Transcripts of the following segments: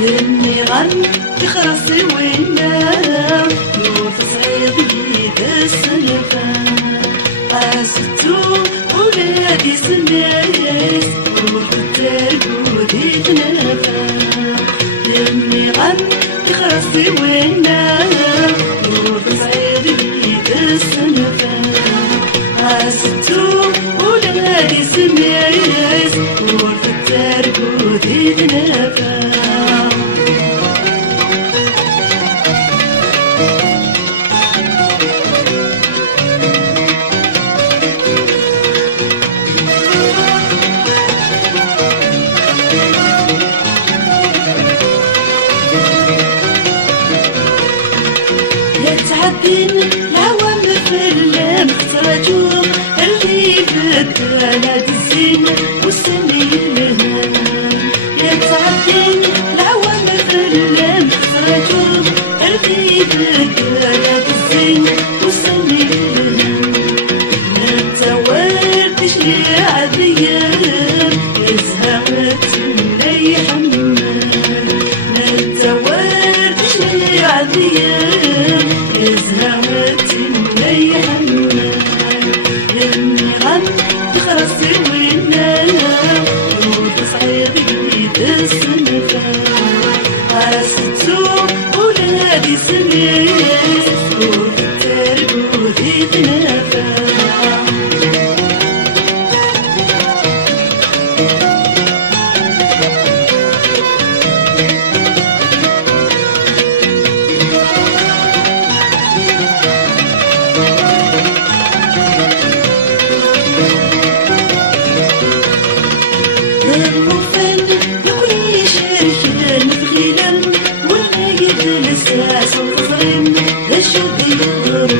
إني غني خرصي وينام نور صعيدي السلفة قاستو ولادي سنايس وقتل ودي تنافى إني غني خرصي وينام نور صعيدي السلفة قاستو ولادي سنايس وقتل ودي تنافى تعدين الهوى مثل مخترجوم اللي بدالة الزين والسنين لها يا تعدين الهوى مثل مخترجوم اللي بدالة الزين والسنين لها انت وردش لي عذيان يزهقت لي حمام انت وردش لي عذيان زهرت لي حنان إني غني خرصي وينام وتصعيدي السنفة قاستو ولادي سنيس وبالترب ودي تنافى الاساس وفرين لشد يضرب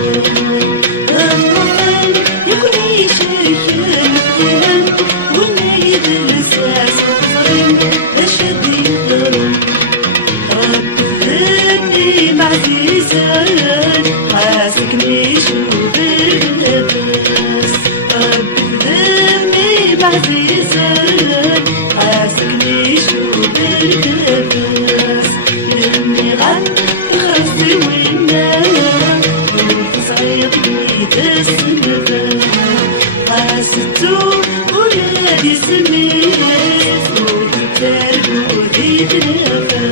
الرفان يكون يشركن الخيان والنايد الاساس وفرين لشد يضرب رب ذني معزيزان حاسكني شوف اللباس رب ذني معزيزان حاسكني شوف اللباس إني غني خرصي وينام وتصعيدني السنفة قاستو ولادي سميس وبالترب ودي تنافى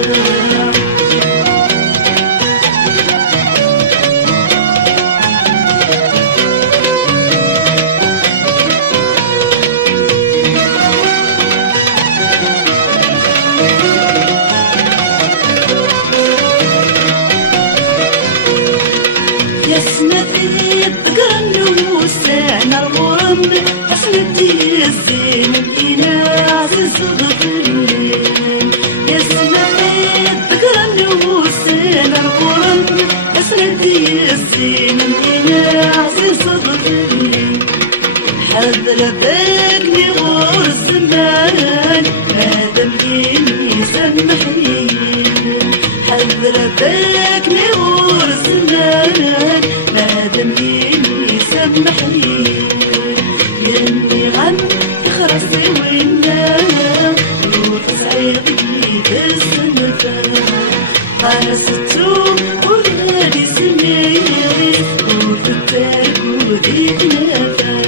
يسندي بقرن وسعنا الغرم أسندي الزين إلى عزيز ضفرين يسندي بقرن وسعنا الغرم أسندي الزين إلى عزيز ضفرين حذر ذاكني غور الزمان هذا اللي يسمحني حذر ذاكني غور الزمان مادام يني سمحني يني غني خرصي وينام روح صعيدي السنفة قاستو ولادي سنيس وبالترب ودي تنافى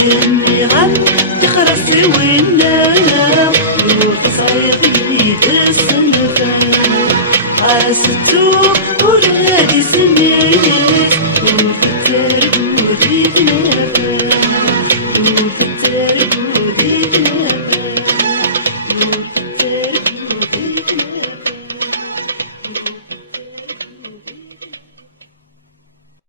يني غني خرصي وينام روح صعيدي السنفة قاستو ولادي سنيس وبالترب ودي تنافى